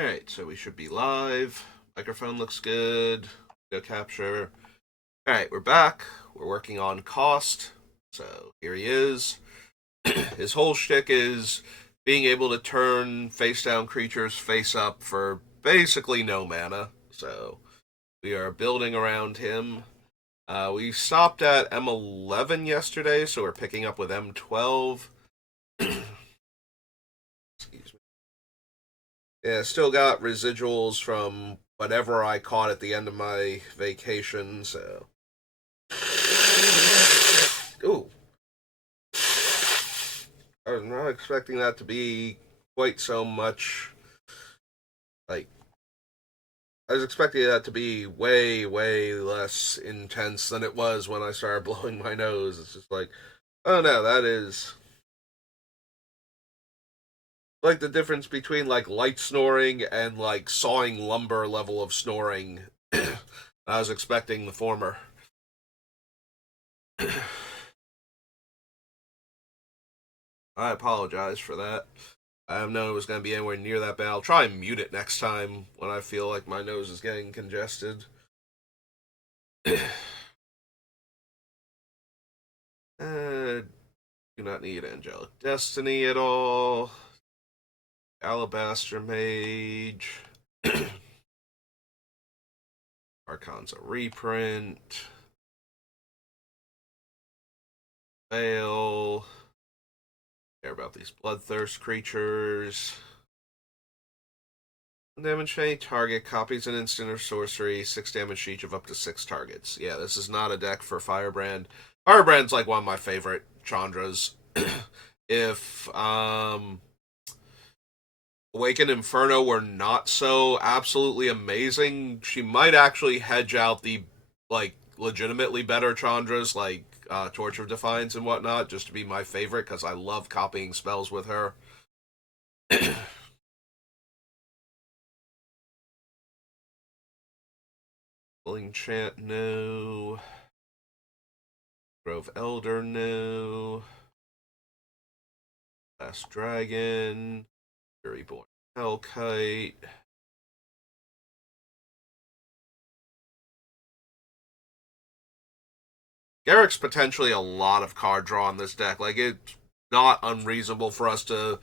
Alright, so we should be live. Microphone looks good. Go capture. Alright, we're back. We're working on Kaust. So here he is. His whole shtick is being able to turn face down creatures face up for basically no mana. So we are building around him. We stopped at M11 yesterday, so we're picking up with M12. Excuse me. Yeah, still got residuals from whatever I caught at the end of my vacation, so. Ooh. I was not expecting that to be quite so much. Like, I was expecting that to be way, way less intense than it was when I started blowing my nose. It's just like, oh no, that is like the difference between like light snoring and like sawing lumber level of snoring. I was expecting the former. I apologize for that. I have known it was going to be anywhere near that bad. I'll try and mute it next time when I feel like my nose is getting congested. Do not need Angelic Destiny at all. Alabaster Mage. Archon's a reprint. Fail. Care about these bloodthirst creatures. Damage to any target, copies an instant or sorcery, 6 damage to each of up to 6 targets. Yeah, this is not a deck for Firebrand. Firebrand's like one of my favorite Chandras. If Awakened Inferno were not so absolutely amazing, she might actually hedge out the like legitimately better Chandras like Torch of Defiance and whatnot, just to be my favorite because I love copying spells with her. Bling Chant, no. Grove Elder, no. Last Dragon. Furyborn Hellkite. Garrick's potentially a lot of card draw on this deck. Like, it's not unreasonable for us to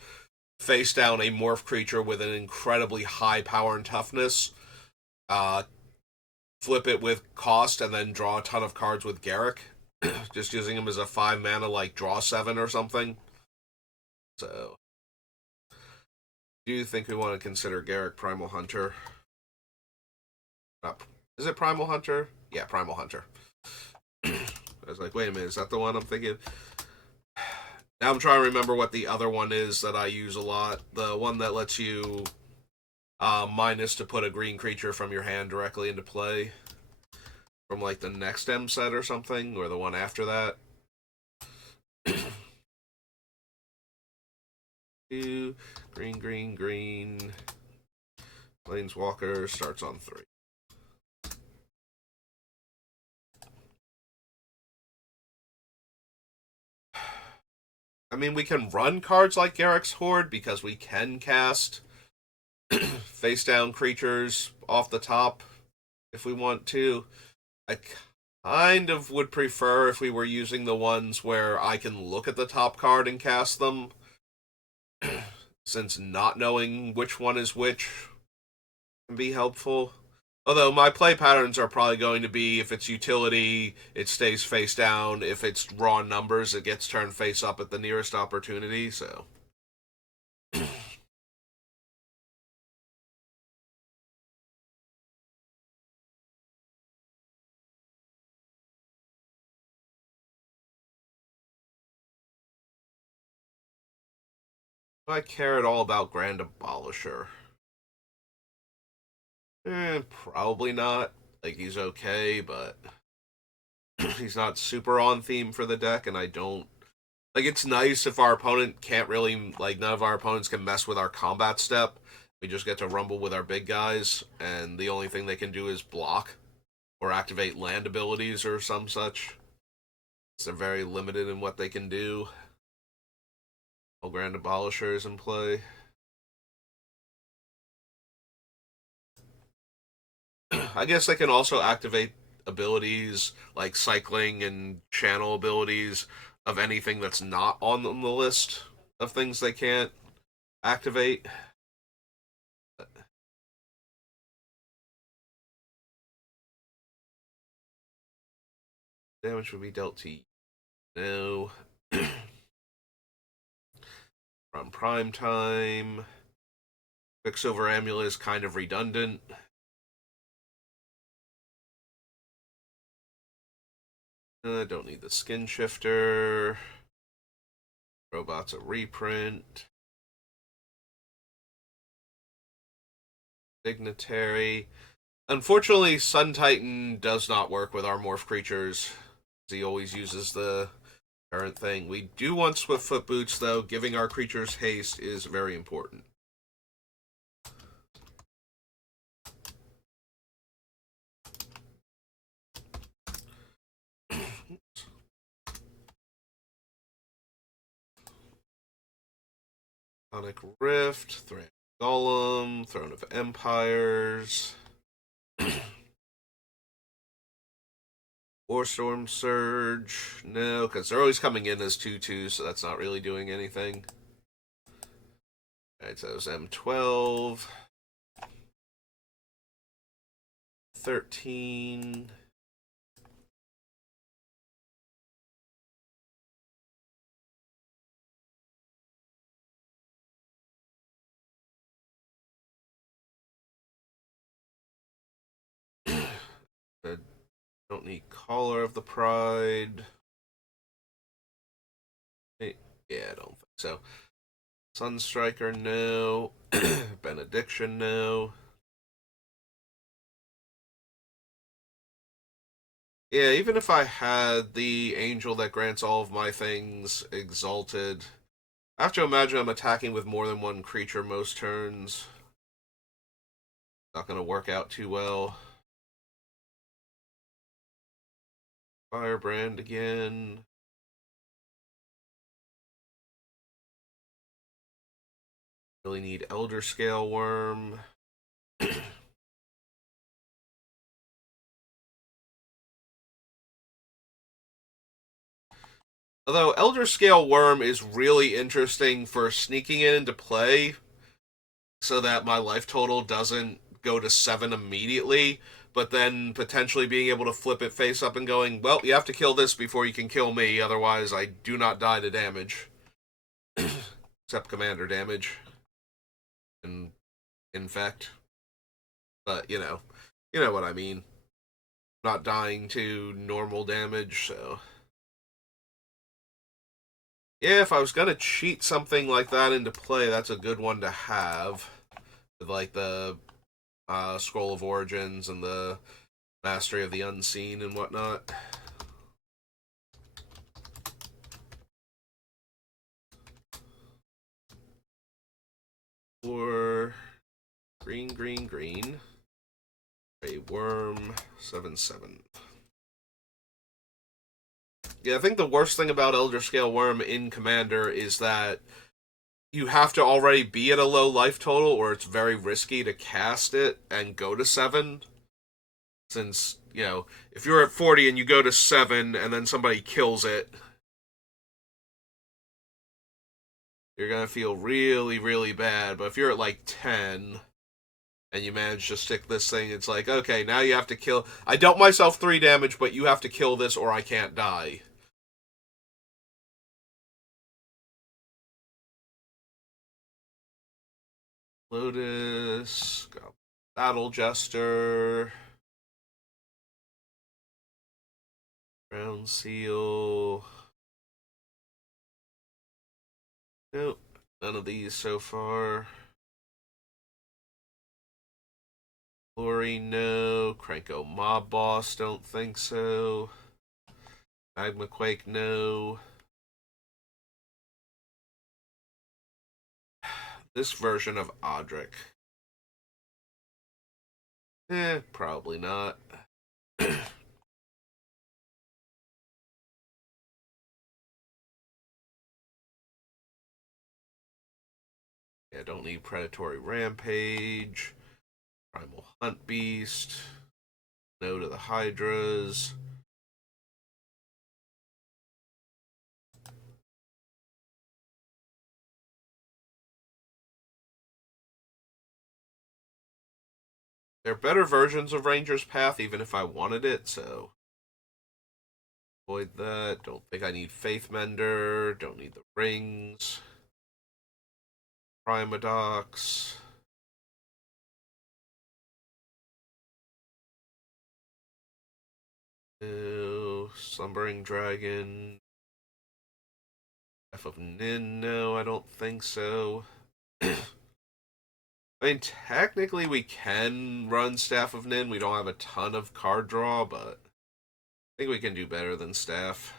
face down a morph creature with an incredibly high power and toughness, uh, flip it with cost, and then draw a ton of cards with Garrick. Just using him as a 5 mana, like, draw 7 or something. So, do you think we want to consider Garrick Primal Hunter? Is it Primal Hunter? Yeah, Primal Hunter. I was like, wait a minute, is that the one I'm thinking? Now I'm trying to remember what the other one is that I use a lot. The one that lets you minus to put a green creature from your hand directly into play. From like the next M set or something, or the one after that. Two, green, green, green. Planeswalker starts on 3. I mean, we can run cards like Garrick's Horde because we can cast face down creatures off the top if we want to. I kind of would prefer if we were using the ones where I can look at the top card and cast them, since not knowing which one is which can be helpful. Although my play patterns are probably going to be if it's utility, it stays face down. If it's raw numbers, it gets turned face up at the nearest opportunity. So I care at all about Grand Abolisher. Probably not. Like, he's okay, but he's not super on theme for the deck, and I don't. Like, it's nice if our opponent can't really. Like, none of our opponents can mess with our combat step. We just get to rumble with our big guys, and the only thing they can do is block or activate land abilities or some such. So they're very limited in what they can do. Grand Abolisher is in play. I guess they can also activate abilities like cycling and channel abilities of anything that's not on the list of things they can't activate. Damage would be dealt to you. No. From prime time. Quicksilver Amulet is kind of redundant. Don't need the skin shifter. Robot's a reprint. Dignitary. Unfortunately, Sun Titan does not work with our morph creatures. He always uses the current thing. We do want Swiftfoot Boots, though. Giving our creatures haste is very important. Sonic Rift, Thran Golem, Throne of Empires, Warstorm Surge. No, because they're always coming in as 2/2, so that's not really doing anything. Alright, so it was M12. 13. I don't need Caller of the Pride. Yeah, I don't think so. Sunstriker, no. Benediction, no. Yeah, even if I had the angel that grants all of my things exalted, I have to imagine I'm attacking with more than one creature most turns. Not going to work out too well. Firebrand again. Really need Elder Scale Worm. Although Elder Scale Worm is really interesting for sneaking it into play so that my life total doesn't go to 7 immediately, but then potentially being able to flip it face up and going, well, you have to kill this before you can kill me, otherwise I do not die to damage. Except commander damage. And infect. But, you know what I mean. Not dying to normal damage, so. Yeah, if I was gonna cheat something like that into play, that's a good one to have. With like the Scroll of Origins and the Mastery of the Unseen and whatnot. Or green, green, green. A worm 7/7. Yeah, I think the worst thing about Elder Scale Worm in Commander is that you have to already be at a low life total, or it's very risky to cast it and go to 7. Since, if you're at 40 and you go to 7 and then somebody kills it, you're going to feel really, really bad. But if you're at like 10 and you manage to stick this thing, it's like, okay, now you have to kill. I dealt myself 3 damage, but you have to kill this or I can't die. Lotus, Battle Jester, Brown Seal. Nope, none of these so far. Glory, no. Cranko Mob Boss, don't think so. Magma Quake, no. This version of Odric. Probably not. Yeah, don't need Predatory Rampage. Primal Hunt Beast. No to the Hydras. They're better versions of Ranger's Path, even if I wanted it, so avoid that. Don't think I need Faith Mender. Don't need the rings. Primadox. No. Slumbering Dragon. F of Nin. No, I don't think so. I mean, technically we can run Staff of Nin. We don't have a ton of card draw, but I think we can do better than Staff.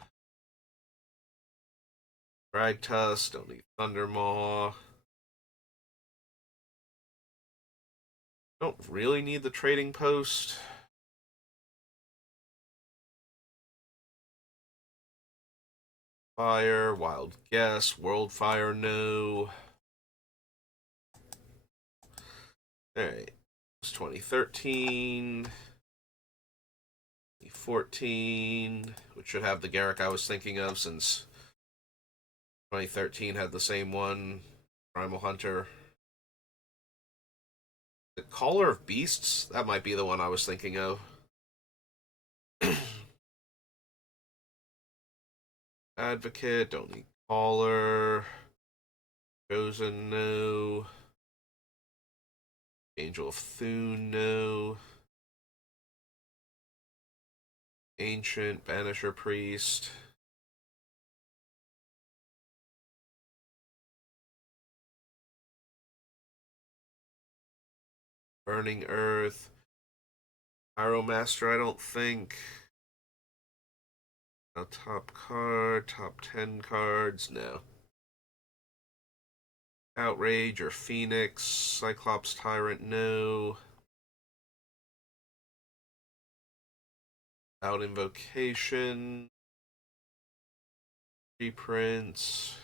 Ragtusk, don't need Thundermaw. Don't really need the Trading Post. Fire, Wild Guess, Worldfire, no. Alright. It's 2013. 2014, which should have the Garrick I was thinking of since 2013 had the same one. Primal Hunter. The Caller of Beasts? That might be the one I was thinking of. Advocate, don't need Caller. Chosen, no. Angel of Thune, no. Ancient, Banisher Priest. Burning Earth. Pyromaster, I don't think. Now, top card, top 10 cards, no. Outrage or Phoenix, Cyclops Tyrant, no. Out Invocation, Reprints.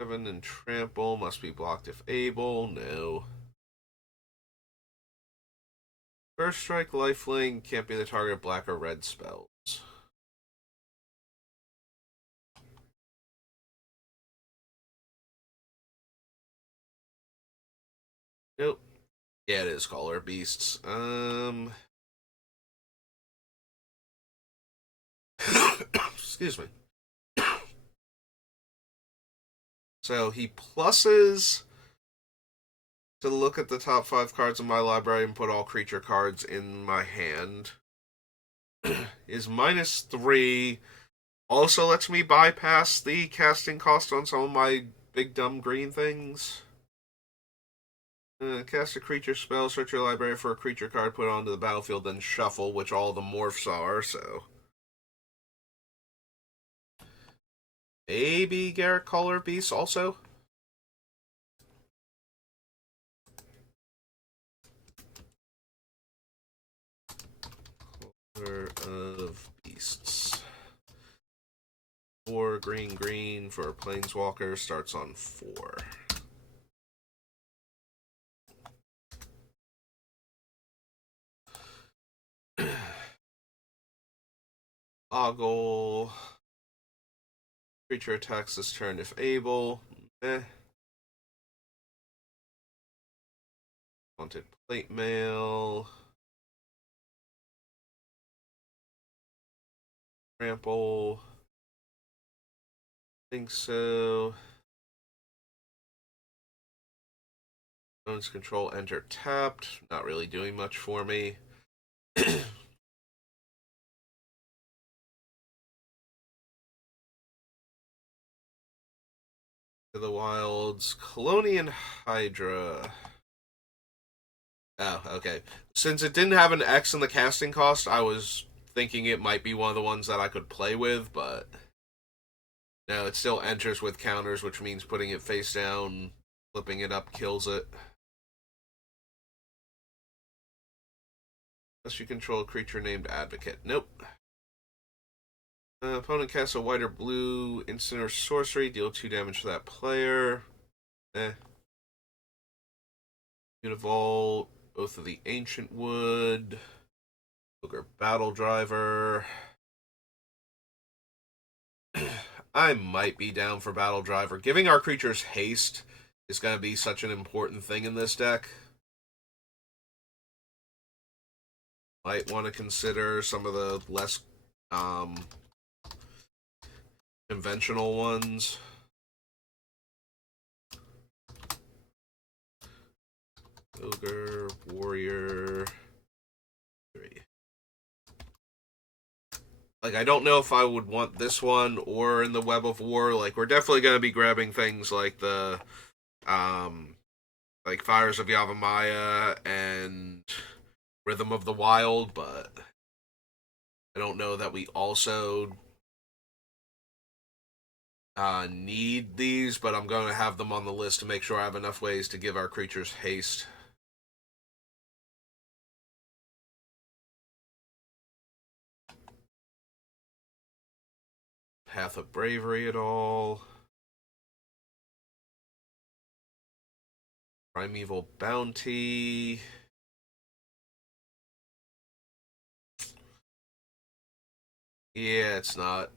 7 and Trample, must be blocked if able, no. First Strike, Lifelink, can't be the target of black or red spells. Nope. Yeah, it is Caller Beasts. Excuse me. So he pluses to look at the top 5 cards in my library and put all creature cards in my hand. Is -3. Also lets me bypass the casting cost on some of my big dumb green things. Cast a creature spell, search your library for a creature card, put it onto the battlefield, then shuffle, which all the morphs are, so. Maybe Garrett Caller Beast also? Caller of Beasts. 4 green for Planeswalker, starts on 4. Ogle. Creature attacks this turn if able. Haunted Plate Mail. Trample. Think so. Opponent's control, enter tapped. Not really doing much for me. To the Wilds. Colonian Hydra. Oh, okay. Since it didn't have an X in the casting cost, I was thinking it might be one of the ones that I could play with, but no, it still enters with counters, which means putting it face down, flipping it up kills it. Unless you control a creature named Advocate. Nope. Opponent casts a white or blue instant or sorcery, deal 2 damage to that player. Univolt. Oath of the Ancient Wood. Ogre Battle Driver. I might be down for Battle Driver. Giving our creatures haste is going to be such an important thing in this deck. Might want to consider some of the less conventional ones. Ogre, Warrior, 3. Like, I don't know if I would want this one or in the Web of War. Like, we're definitely going to be grabbing things like the, like Fires of Yavimaya and Rhythm of the Wild, but I don't know that we also need these, but I'm going to have them on the list to make sure I have enough ways to give our creatures haste. Path of Bravery at all. Primeval Bounty. Yeah, it's not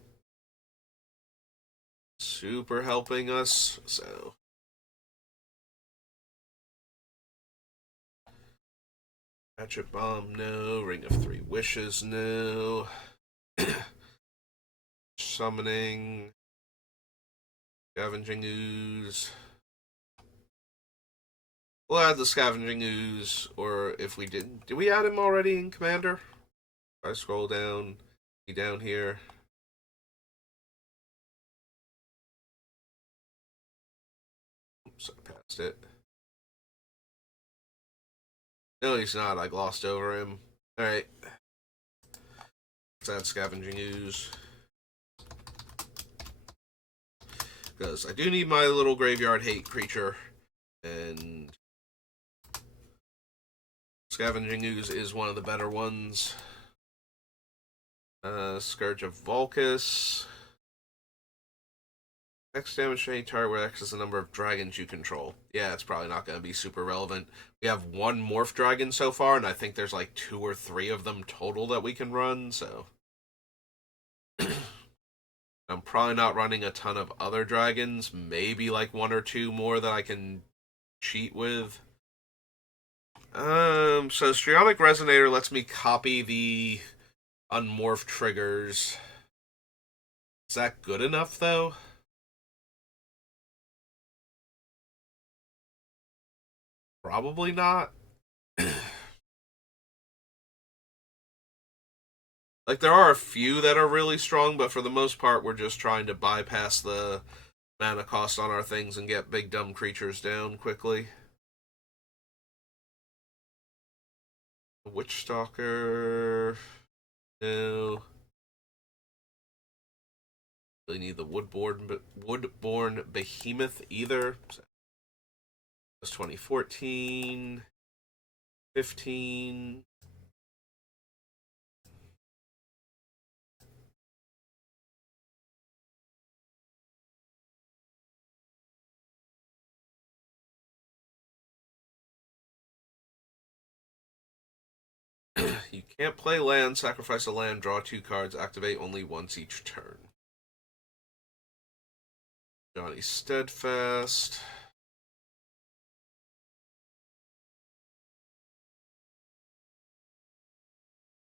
super helping us, so. Hatchet Bomb, no. Ring of Three Wishes, no. Summoning. Scavenging Ooze. We'll add the Scavenging Ooze, or if we didn't. Did we add him already in Commander? If I scroll down, be down here. Oops, I passed it. No, he's not. I glossed over him. Alright. Let's add Scavenging Ooze. Because I do need my little graveyard hate creature. And Scavenging Ooze is one of the better ones. Scourge of Volcus. X damage to any target where X is the number of dragons you control. Yeah, it's probably not going to be super relevant. We have one Morph Dragon so far, and I think there's like 2 or 3 of them total that we can run, so. I'm probably not running a ton of other dragons. Maybe like 1 or 2 more that I can cheat with. So Strionic Resonator lets me copy the unmorph triggers. Is that good enough, though? Probably not. Like, there are a few that are really strong, but for the most part, we're just trying to bypass the mana cost on our things and get big dumb creatures down quickly. Witch Stalker. No. Really need the Woodborn Behemoth either. So, was 2014, 15. You can't play land, sacrifice a land, draw 2 cards, activate only once each turn. Johnny Steadfast.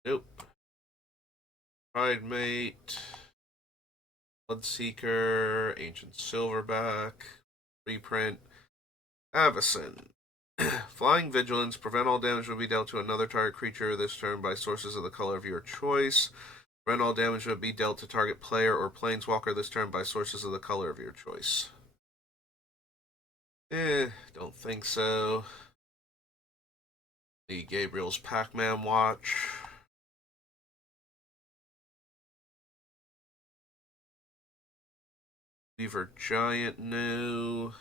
Nope. Pridemate. Bloodseeker. Ancient Silverback. Reprint. Avacyn. Flying Vigilance. Prevent all damage will be dealt to another target creature this turn by sources of the color of your choice. Prevent all damage will be dealt to target player or planeswalker this turn by sources of the color of your choice. Don't think so. The Gabriel's Pac-Man Watch. Weaver Giant, no.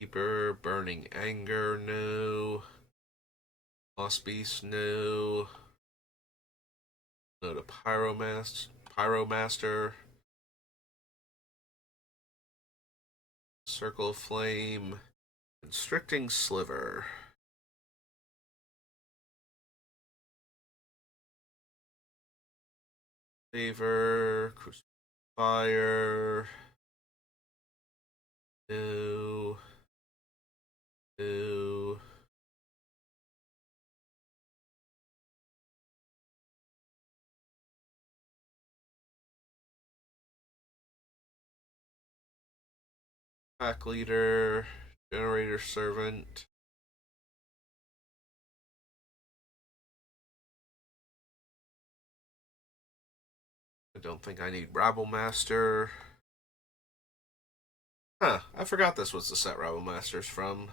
Keeper, Burning Anger, no. Lost Beast, no. No to Pyromaster. Circle of Flame, Constricting Sliver. Favor, Crucifier. No. No. Pack Leader, Generator Servant. I don't think I need Rabble Master. Huh, I forgot this was the set Rabble Master's from.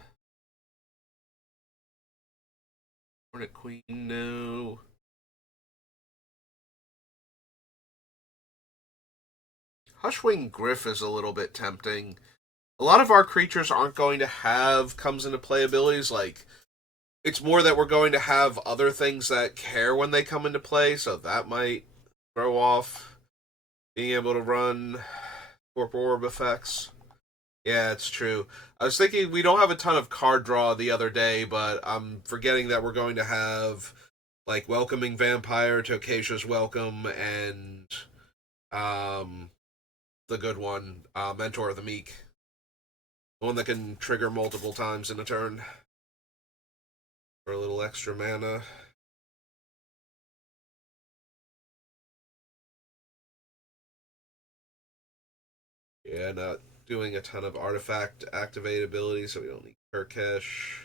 Hornet Queen, no. Hushwing Griff is a little bit tempting. A lot of our creatures aren't going to have comes into play abilities. Like, it's more that we're going to have other things that care when they come into play, so that might throw off being able to run Corp Orb effects. Yeah, it's true. I was thinking we don't have a ton of card draw the other day, but I'm forgetting that we're going to have like Welcoming Vampire to Acacia's Welcome and um the good one, Mentor of the Meek. The one that can trigger multiple times in a turn for a little extra mana. Yeah, not doing a ton of artifact activate abilities, so we don't need Kirkesh.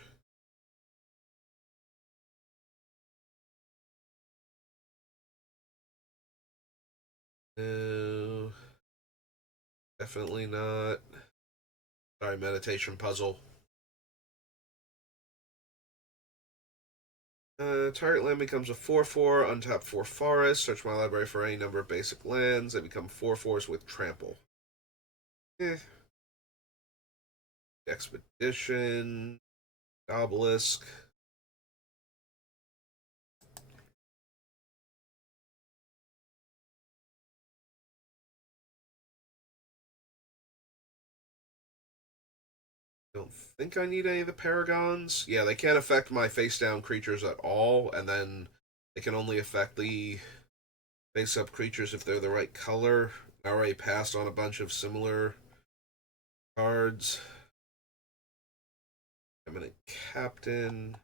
No, definitely not. Sorry, meditation puzzle. Target land becomes a 4/4, untap 4 forests. Search my library for any number of basic lands. They become 4/4s with trample. Eh. Expedition, Obelisk. Don't think I need any of the Paragons. Yeah, they can't affect my face down creatures at all, and then they can only affect the face up creatures if they're the right color. I already passed on a bunch of similar cards. I'm in a captain.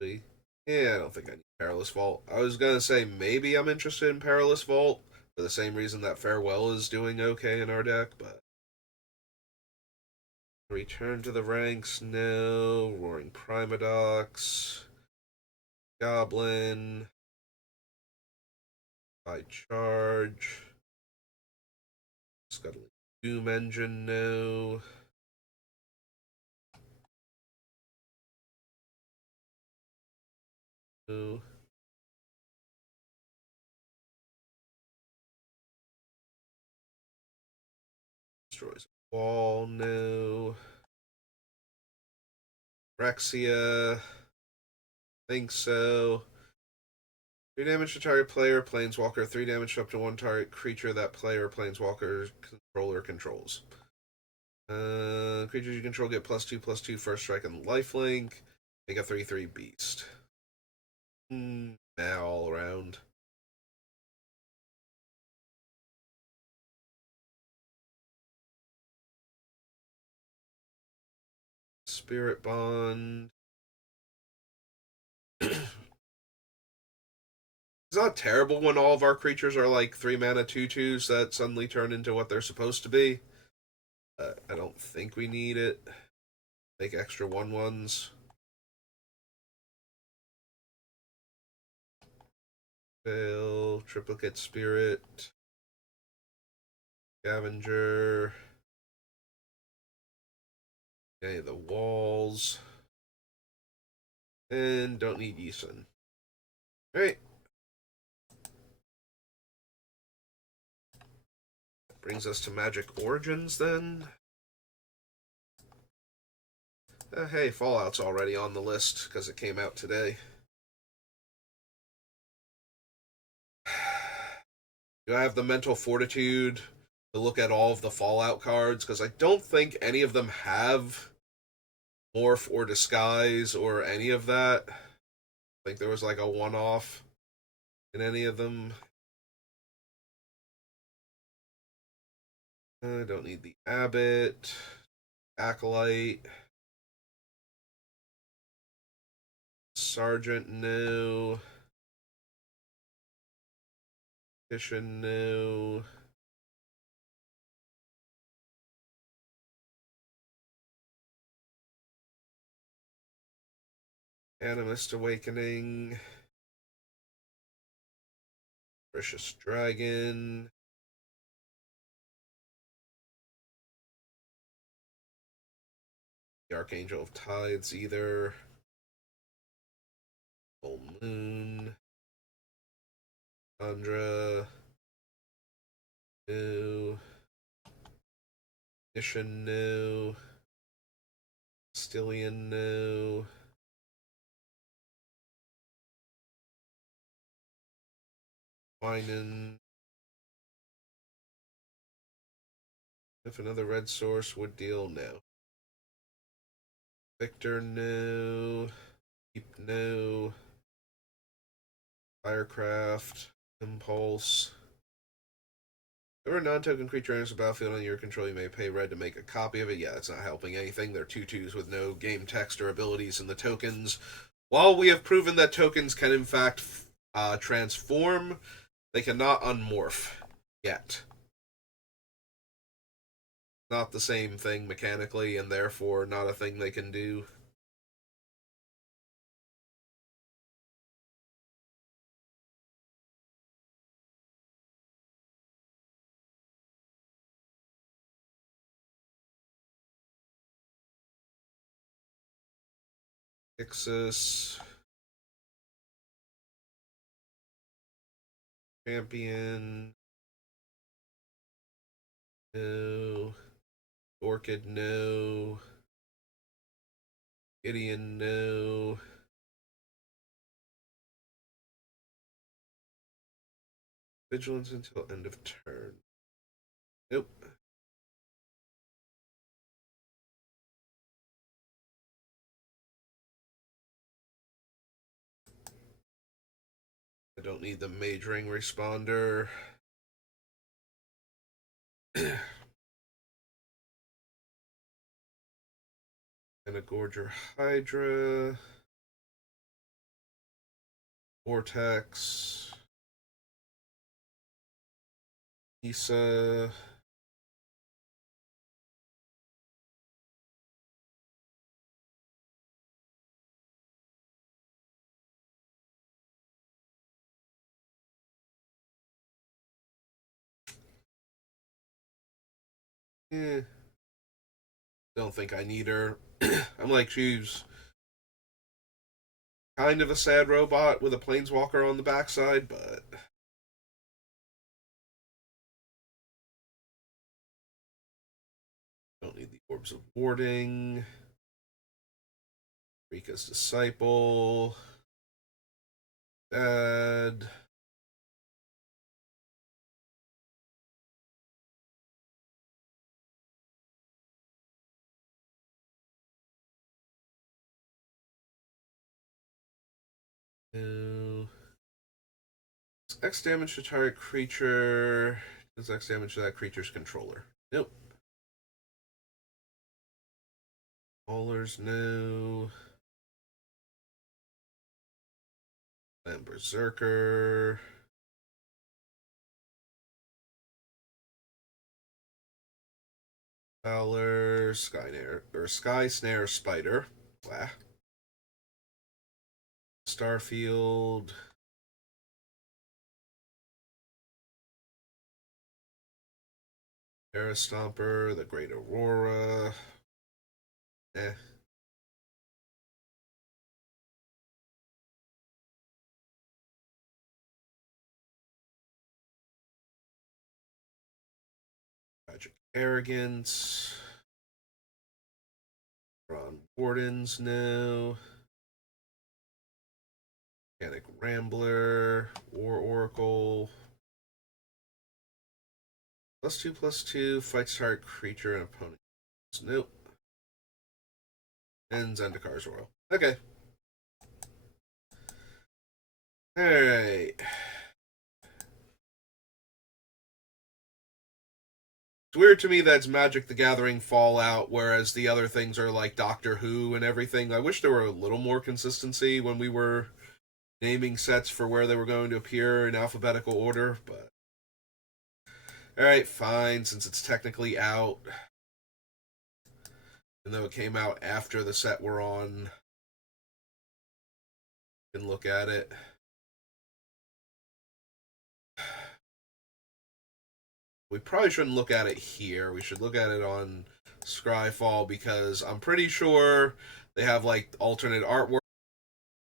Yeah, I don't think I need Perilous Vault. I was gonna say maybe I'm interested in Perilous Vault for the same reason that Farewell is doing okay in our deck, but Return to the Ranks, no. Roaring Primadox, Goblin, High Charge, Scuttling Doom Engine, no. No. Destroys Wall, no. Rexia, think so. 3 damage to target player, planeswalker. 3 damage to up to 1 target creature that player, planeswalker, controller controls. Creatures you control get +2/+2 first strike and lifelink. Make a 3/3 beast. Nah, all around. Spirit Bond. It's not terrible when all of our creatures are like 3 mana 2/2s that suddenly turn into what they're supposed to be. I don't think we need it. Make extra 1/1s. Fail. Triplicate Spirit. Scavenger. Okay, the walls. And don't need Yisun. Alright. Brings us to Magic Origins then. Hey, Fallout's already on the list because it came out today. Do I have the mental fortitude to look at all of the Fallout cards because I don't think any of them have morph or disguise or any of that. I think there was like a one-off in any of them. I don't need the Abbot, Acolyte, Sergeant no, Kitchen no. Animist Awakening, Precious Dragon, the Archangel of Tides either, Full Moon, Andra, no, Mission no, Stillion no, Finan. If another red source would deal, no. Victor no, Keep no, Firecraft, Impulse. If a non-token creature enters the battlefield on your control, you may pay red to make a copy of it. Yeah, it's not helping anything. They're 2/2s with no game text or abilities in the tokens. While we have proven that tokens can in fact transform, they cannot unmorph yet. Not the same thing mechanically, and therefore not a thing they can do. Ixis, Champion, no. Orchid, no. Gideon, no. Vigilance until end of turn. Nope. I don't need the Mage Ring responder. And a Gorger Hydra. Vortex. Issa. Don't think I need her. I'm like, she's kind of a sad robot with a planeswalker on the backside, but don't need the Orbs of Warding. Rika's Disciple. Dad. No. X damage to target creature. Does X damage to that creature's controller? Nope. Maulers, no. And Berserker. Fowler, Sky Snare Spider. Blah. Starfield. Terra Stomper, the Great Aurora. Eh. Tragic Arrogance. Ron Borden's no. Mechanic Rambler. War Oracle. +2/+2, fights target creature and opponent. Nope. And Zendikar's Royal. Okay. Alright. It's weird to me that's Magic the Gathering Fallout, whereas the other things are like Doctor Who and everything. I wish there were a little more consistency when we were naming sets for where they were going to appear in alphabetical order, but alright, fine, since it's technically out. Even though it came out after the set we're on. You can look at it. We probably shouldn't look at it here. We should look at it on Scryfall because I'm pretty sure they have like alternate artwork